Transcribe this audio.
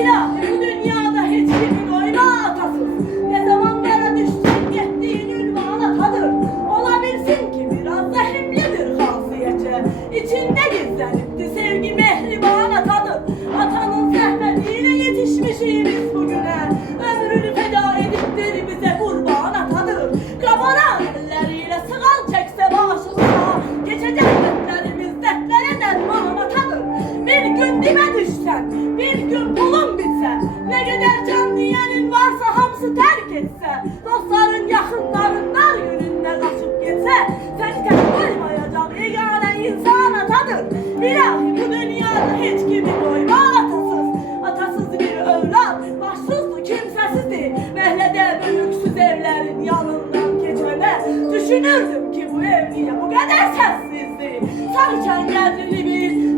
İlahi bu dünyada hiç kimin oyma atasız. Ne zamanlara düştün gittiğin ünvan atadır. Olabilsin ki biraz da himlidir hasiyeti. İçinde gizlenipti sevgi mehriban atadır. Atanın zahmetiyle yetişmişiz bugüne. Ömrünü feda ediptir bize kurban atadır. Kabaran elleriyle sıgal çekse başımıza. Geçecek dertlerimiz dertlere derman atadır. Bir gün dime düşsen, bir gün pulun bitse, ne kadar can diyenin varsa hamsı terk etse, dostların yakınların dar yönünde kaçıp geçse, seni tek koymayacak yegane insan atadır. İlahi bu dünyada hiç kimi koyma atasız. Atasız bir evlat, başsızdı kimsesizdi. Mehlede büyüksüz evlerin yanından geçene, düşünürdüm ki bu ev niye bu kadar sessizdi. Sarken geldiğini bil,